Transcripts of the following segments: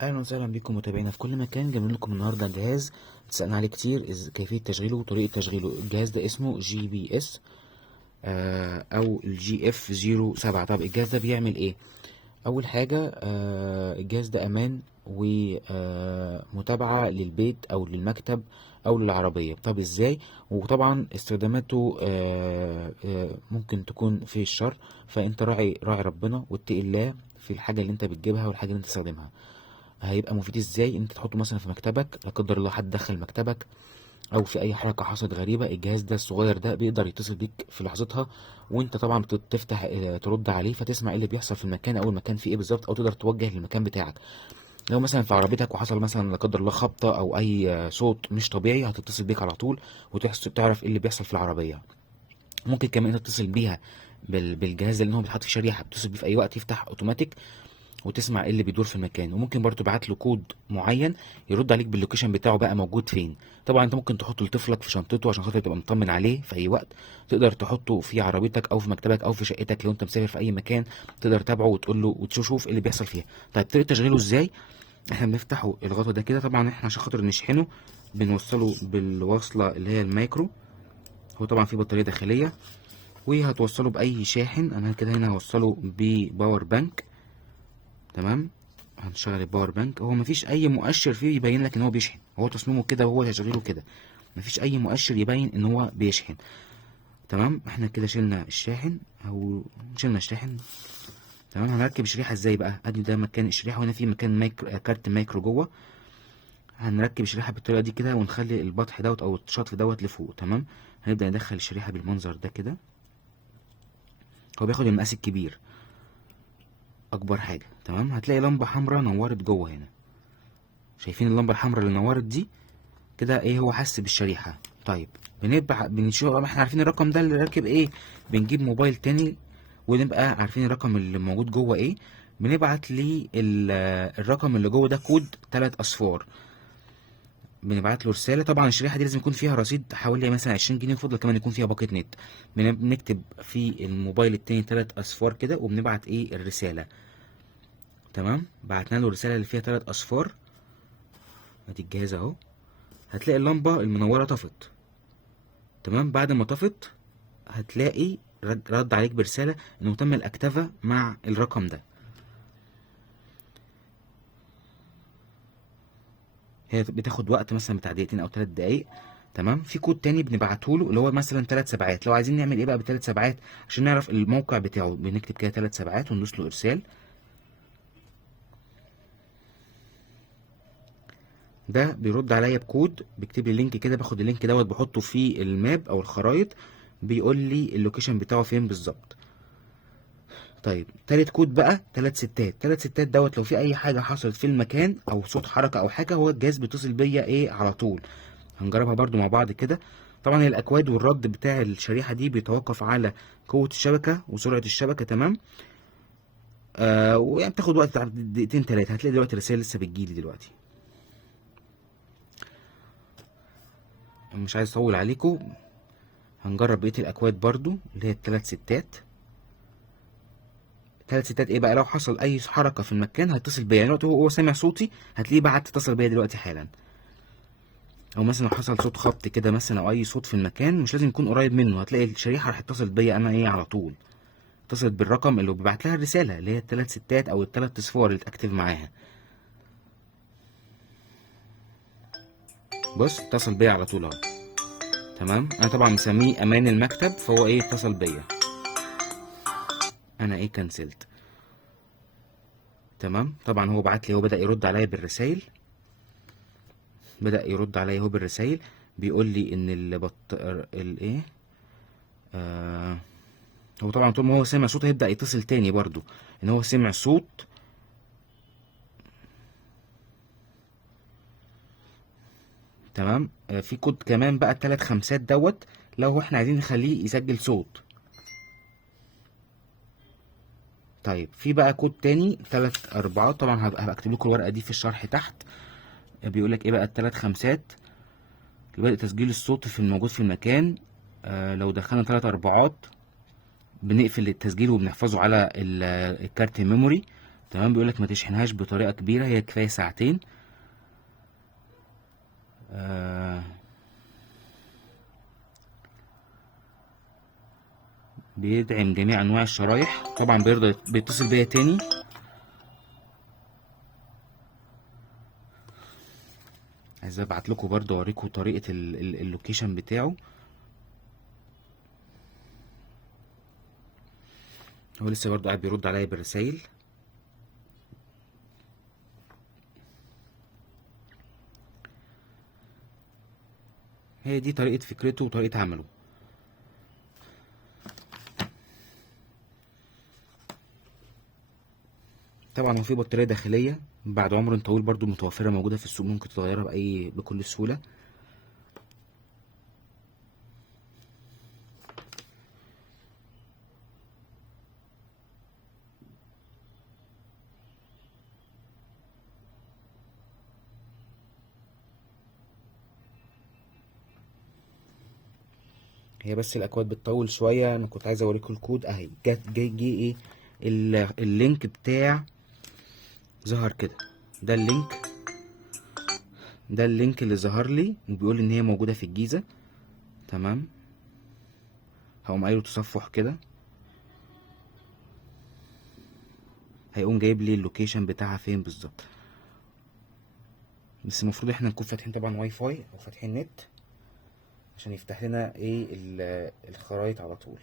اهلا وسهلا بكم متابعينا في كل مكان. جايبين لكم النهارده جهاز اتسالنا عليه كتير، كيفيه تشغيله وطريقه تشغيله. الجهاز ده اسمه GPS او الجي اف 07. طب الجهاز ده بيعمل ايه؟ اول حاجه الجهاز ده امان ومتابعه للبيت او للمكتب او للعربيه. طب ازاي؟ وطبعا استخداماته ممكن تكون في الشر، فانت راعي ربنا واتقي الله في الحاجه اللي انت بتجيبها والحاجه اللي انت تستخدمها. هيبقى مفيد ازاي؟ انت تحطه مثلا في مكتبك، لا قدر الله حد دخل مكتبك او في اي حركه حصلت غريبه، الجهاز ده الصغير ده بيقدر يتصل بيك في لحظتها، وانت طبعا بتفتح ترد عليه فتسمع ايه اللي بيحصل في المكان او المكان فيه ايه بالظبط، او تقدر توجه للمكان بتاعك. لو مثلا في عربيتك وحصل مثلا لا قدر الله خبطه او اي صوت مش طبيعي، هتتصل بيك على طول وتعرف ايه اللي بيحصل في العربيه. ممكن كمان انت تتصل بيها بالجهاز ده، لان هو بيتحط في شريحه بتتصل بيه في اي وقت، يفتح اوتوماتيك وتسمع ايه اللي بيدور في المكان. وممكن برضه تبعت له كود معين يرد عليك باللوكيشن بتاعه بقى موجود فين. طبعا انت ممكن تحطه لطفلك في شنطته عشان خاطر تبقى مطمن عليه في اي وقت. تقدر تحطه في عربيتك او في مكتبك او في شقتك لو انت مسافر في اي مكان، تقدر تتابعه وتقول له وتشوف ايه اللي بيحصل فيها. طيب طريقه تشغيله ازاي؟ احنا بنفتحه الغطا ده كده، طبعا احنا عشان خاطر نشحنه بنوصله بالوصله اللي هي المايكرو. هو طبعا فيه بطاريه داخليه، وهتوصله باي شاحن. انا كده هنا هوصله بباور بانك. تمام. هنشغل الباور بانك. هو مفيش اي مؤشر فيه يبين لك ان هو بيشحن، هو تصميمه كده وهو تشغيله كده، مفيش اي مؤشر يبين ان هو بيشحن. تمام. احنا كده شلنا الشاحن او شلنا الشاحن. تمام. هنركب الشريحه ازاي بقى؟ ادي ده مكان الشريحه، وهنا في مكان مايكرو، كارت مايكرو جوه. هنركب الشريحه بالطريقه دي كده، ونخلي البطح دوت او الشطف دوت لفوق. تمام. هنبدا ندخل الشريحه بالمنظر ده كده. هو بياخد المقاس الكبير، اكبر حاجه. تمام. هتلاقي لمبه حمراء نورت جوه هنا. شايفين اللمبه الحمراء اللي نورت دي كده؟ ايه، هو حس بالشريحه. طيب بنشوف، احنا عارفين الرقم ده اللي راكب ايه. بنجيب موبايل تاني ونبقى عارفين الرقم اللي موجود جوه ايه. بنبعت لي الرقم اللي جوه ده كود 3 اصفار. بنبعت له رساله. طبعا الشريحه دي لازم يكون فيها رصيد حوالي مثلا 20 جنيه، وفضل كمان يكون فيها باقه نت. بنكتب في الموبايل التاني 3 اصفار كده، وبنبعت ايه الرساله. تمام. بعتنا له الرساله اللي فيها 3 اصفار. ادي الجهاز اهو. هتلاقي اللمبه المنوره طفت. تمام. بعد ما طفت هتلاقي رد عليك برسالة انه تم الاكتفا مع الرقم ده. هي بتاخد وقت مثلا بتاع دقيقتين او 3 دقايق. تمام. في كود تاني بنبعته له اللي هو مثلا 3 سبعات. لو عايزين نعمل ايه بقى ب3 سبعات عشان نعرف الموقع بتاعه، بنكتب كده 3 سبعات وندوس له ارسال. ده بيرد عليا بكود، بيكتب لي لينك كده، باخد اللينك دوت بحطه في الماب او الخرايط، بيقول لي اللوكيشن بتاعه فين بالظبط. طيب تالت كود بقى 3 ستات. 3 ستات دوت لو في اي حاجه حصلت في المكان او صوت حركه او حاجه، هو الجهاز بيتصل بيا ايه على طول. هنجربها برضو مع بعض كده. طبعا هي الاكواد والرد بتاع الشريحه دي بيتوقف على قوه الشبكه وسرعه الشبكه. تمام. ويعني بتاخد وقت بتاع دقيقتين تلاتة. هتلاقي دلوقتي رسائل لسه بتجيلي دلوقتي. مش عايز اطول عليكم. هنجرب بقيه الاكواد برضو اللي هي ال3 ستات. 3 ستات ايه بقى؟ لو حصل اي حركه في المكان هيتصل بيا. يعني دلوقتي هو سامع صوتي، هتلاقيه بعت اتصل بيا دلوقتي حالا. او مثلا لو حصل صوت خبط كده مثلا او اي صوت في المكان مش لازم يكون قريب منه، هتلاقي الشريحه راح تتصل بيا انا ايه على طول. اتصلت بالرقم اللي ببعت لها الرساله اللي هي ال3 ستات او ال3 اصفار اللي اتاكتف معاها. بص اتصل بيا على طول اهو. تمام. انا طبعا مسميه امان المكتب، فهو ايه اتصل بيا. انا ايه كنسلت. تمام. طبعا هو بعت لي، هو بدا يرد عليا بالرسائل. بدا يرد عليا هو بالرسائل. بيقول لي ان الايه هو طبعا طول ما هو سمع صوت هيبدأ يتصل تاني برضو. ان هو سمع صوت. تمام. في كود كمان بقى ال3 خمسات دوت لو احنا عايزين نخليه يسجل صوت. طيب في بقى كود تاني 3 4. طبعا هبقى اكتب لكم الورقة دي في الشرح تحت. بيقول لك ايه بقى ال3 خمسات. بدأ تسجيل الصوت في الموجود في المكان. لو دخلنا 3 4 بنقفل التسجيل وبنحفظه على الكارت الميموري. تمام. بيقولك ما تشحنهاش بطريقة كبيرة، هي كفاية ساعتين. بيدعم جميع انواع الشرايح. طبعا بيرضى بيتصل بيا تاني. عايز ابعت لكم برضه اوريكم طريقة اللوكيشن بتاعه. هو لسه برضه قاعد بيرد عليا بالرسايل. هي دي طريقة فكرته وطريقة عمله. طبعا هو في بطارية داخلية بعد عمر طويل برضو متوفرة موجودة في السوق، ممكن تغيرها بكل سهولة. هي بس الاكواد بتطول شوية. انا كنت عايز اوريكم الكود اهي. جه ايه اللينك بتاع ظهر كده. ده اللينك ده اللينك اللي ظهر لي وبيقول ان هي موجودة في الجيزة. تمام. هقوم قايله تصفح كده، هيقوم جايب لي اللوكيشن بتاعها فين بالظبط. بس المفروض احنا نكون فاتحين طبعا واي فاي او فاتحين نت عشان يفتح لنا ايه الخرايط على طول.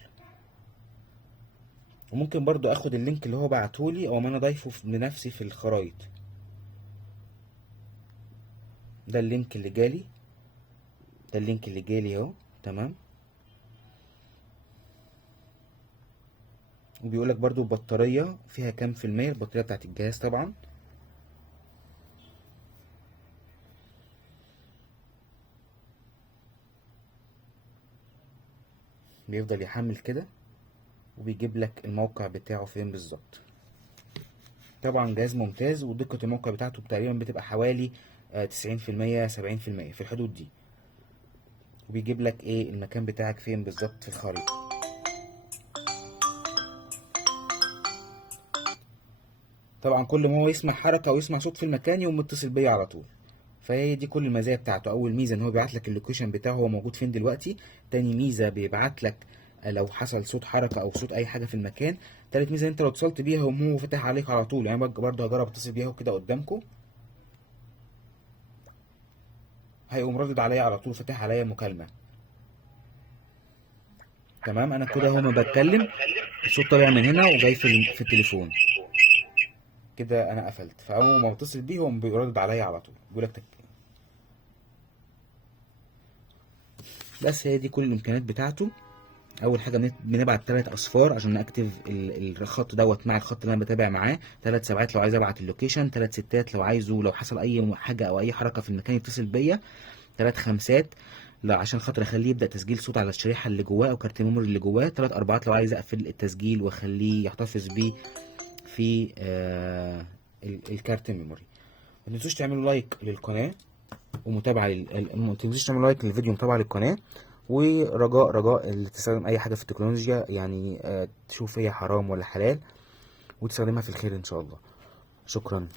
وممكن برضو اخد اللينك اللي هو بعتهولي او ما انا ضايفه بنفسي في الخرايط. ده اللينك اللي جالي، ده اللينك اللي جالي اهو. تمام. وبيقولك برضو البطارية فيها كام في المية، البطارية بتاعت الجهاز طبعا. بيفضل يحمل كده وبيجيب لك الموقع بتاعه فين بالظبط. طبعا جهاز ممتاز، ودقة الموقع بتاعته تقريبا بتبقى حوالي 90%، 70% في الحدود دي. وبيجيب لك ايه المكان بتاعك فين بالظبط في الخريطة. طبعا كل ما هو يسمع حركة او يسمع صوت في المكان يقوم متصل بيا على طول. فهي دي كل المزايا بتاعته. اول ميزه ان هو بيبعت لك اللوكيشن بتاعه هو موجود فين دلوقتي. تاني ميزه بيبعت لك لو حصل صوت حركه او صوت اي حاجه في المكان. تالت ميزه انت لو اتصلت بيها هو فاتح عليك على طول. يعني برضه هجرب اتصل بيها كده قدامكم، هيقوم رادد عليا على طول، فاتح عليا مكالمه. تمام. انا كده هو ما بتكلم الصوت طالع من هنا وجاي في التليفون. كده انا قفلت، فاول ما بتصل بيه هو بيرد عليا على طول بيقول لك بس هي دي كل الامكانيات بتاعته. اول حاجه بنبعت 3 اصفار عشان ناكتف الخط دوت مع الخط اللي انا بتابع معاه. 3 سبعات لو عايز ابعت اللوكيشن. 3 ستات لو عايزه لو حصل اي حاجه او اي حركه في المكان يتصل بيا. 3 خمسات لا عشان خاطر اخليه يبدا تسجيل صوت على الشريحه اللي جواه او كارت الميموري اللي جواه. 3 اربعات لو عايز اقفل التسجيل واخليه يحتفظ بيه في الكارت الميموري. ما تنسوش تعملوا لايك للقناه ومتابعه ما تنسوش تعملوا لايك للفيديو ومتابعه للقناه. رجاء اللي تستخدم اي حاجه في التكنولوجيا يعني تشوف هي حرام ولا حلال وتستخدمها في الخير ان شاء الله. شكرا.